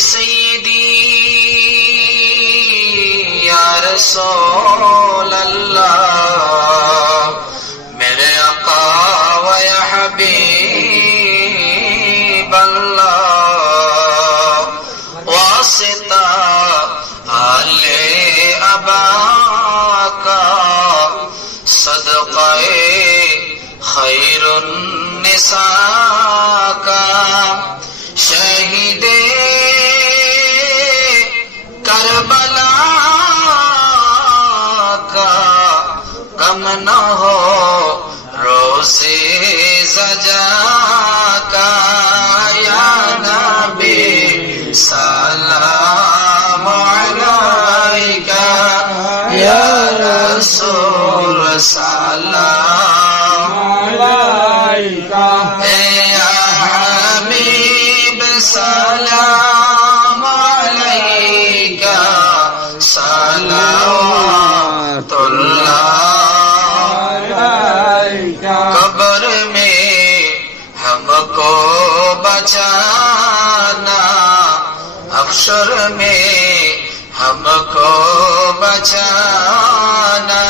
سیدی یا رسول اللہ میرے آقا و یا حبیب اللہ واسطہ آل ابا کا صدقہ خیر النساء کا شہید کربلا کا غم نہ ہو روز زجا کا یا نبی سلام علیکہ یا رسول سلام علیکہ یا حبیب سلام علیکہ صلوات اللہ علیکہ قبر میں ہم کو بچانا حشر میں ہم کو بچانا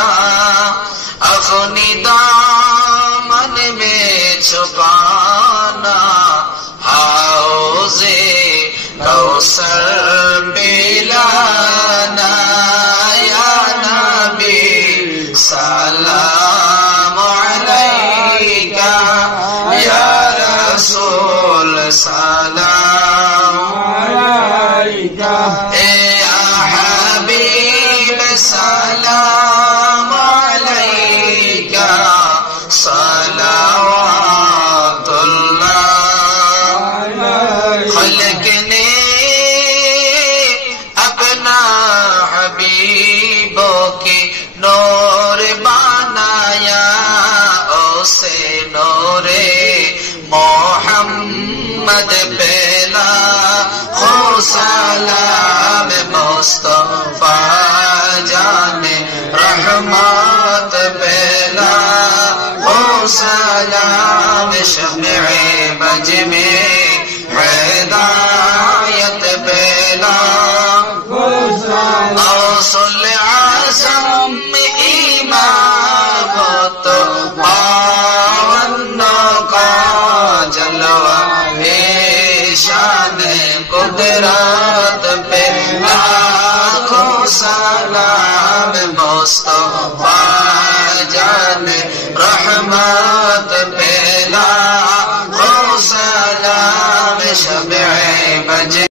اپنی دامن میں چھپانا حوض کوثر پلانا یا نبی سلام علیکہ یا رسول سلام علیکہ یا حبیب سلام علیکہ صلوات اللہ خلق نے اپنا حبیبوں کی نور بنایا اسے نور محمد پہلا ہو سلام مصطفیٰ جان رحمت پہلا ہو سلام شمع بج میں ہدایت پہلا غوث الاعظم امامت پاون کا جلوہ شان قدرت